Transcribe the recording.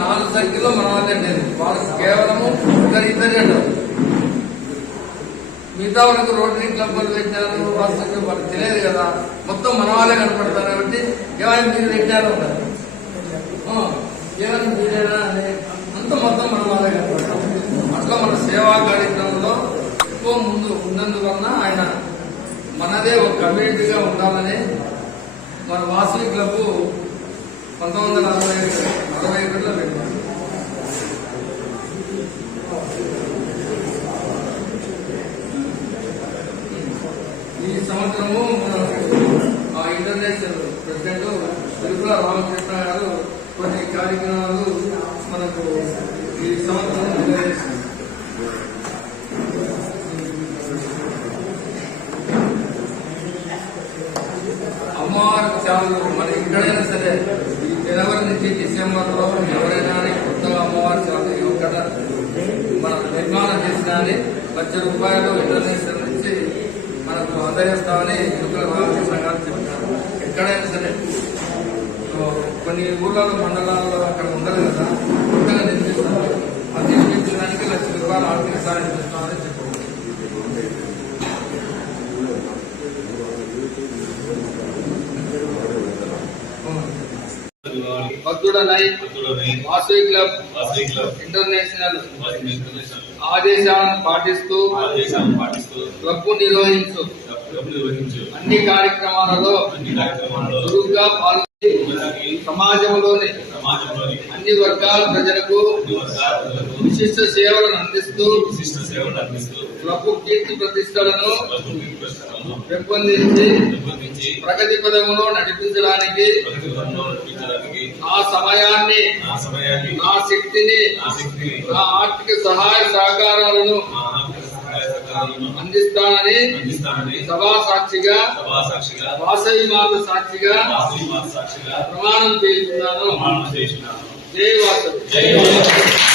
నాలుగు సర్కిల్లో మన వాళ్ళే ఉండేది. వాళ్ళకి కేవలము ఇద్దరు ఇద్దరు అంటారు మిగతా వాళ్ళకి రోటరీ క్లబ్ వాళ్ళు పెట్టినారు వాస్తవం వాళ్ళకి తెలియదు కదా. మొత్తం మన వాళ్ళే కనపడతారు కాబట్టి ఏమైనా మీరు పెట్టారు ఏమైనా మీరేనా అని అంత మొత్తం మన వాళ్ళే కనపడతారు. అట్లా మన సేవా కార్యక్రమంలో ఎక్కువ ముందు ఉన్నందువలన ఆయన మనదే ఒక కమ్యూనిటీగా ఉండాలని మన వాసవి క్లబ్ పంతొమ్మిది వందల అరవై అరవై ఒకటిలో పెట్టారు ఈ సంవత్సరము మన ఆ ఇంటర్నేషనల్ ప్రెసిడెంట్ తిరుపల రామకృష్ణ గారు కొన్ని కార్యక్రమాలు మనకు ఈ సంవత్సరం నిర్వహిస్తున్నారు అమ్మవారికి చాలా మన ఎక్కడైనా సరే ఈ జనవరి నుంచి డిసెంబర్లో ఎవరైనా కానీ కొత్తగా అమ్మవారి చాలా ఇక్కడ మనం నిర్మాణం చేసినా లక్ష రూపాయలు ఇంటర్నేషనల్ నుంచి మనకు అందజేస్తామని యువకుల రామకృష్ణ సంఘాలు చెప్తారు ఎక్కడైనా సరే. కొన్ని ఊళ్ళలో మండలాల్లో అక్కడ ఉండదు కదా కొత్తగా నిర్మిస్తారు అది నిర్మించడానికి లక్ష రూపాయలు ఆర్థిక సహాయం చేస్తామని చెప్పారు భక్తుడనై వాసవి క్లబ్. ఇంటర్నేషనల్. ఆదేశాలను పాటిస్తూ నిర్వహించు. అన్ని కార్యక్రమాలలో చురుగ్గా పాల్గొని సమాజంలోని సమాజంలోని అన్ని వర్గాల ప్రజలకు విశిష్ట సేవలను అందిస్తూ విశిష్ట సేవలు అందిస్తూ క్లబ్ కీర్తి ప్రతిష్టలను పెంపొందించి ప్రగతి పదములో నడిపించడానికి నా సమయాన్ని నా శక్తిని నా శక్తిని నా ఆర్థిక సహాయ సహకారాలను నా ఆర్థిక సహాయ సహకారాలను అందిస్తానని సభా సాక్షిగా సభా సాక్షిగా వాసవి మాత సాక్షిగా సాక్షిగా ప్రమాణం చేస్తున్నాను జై వాసవి.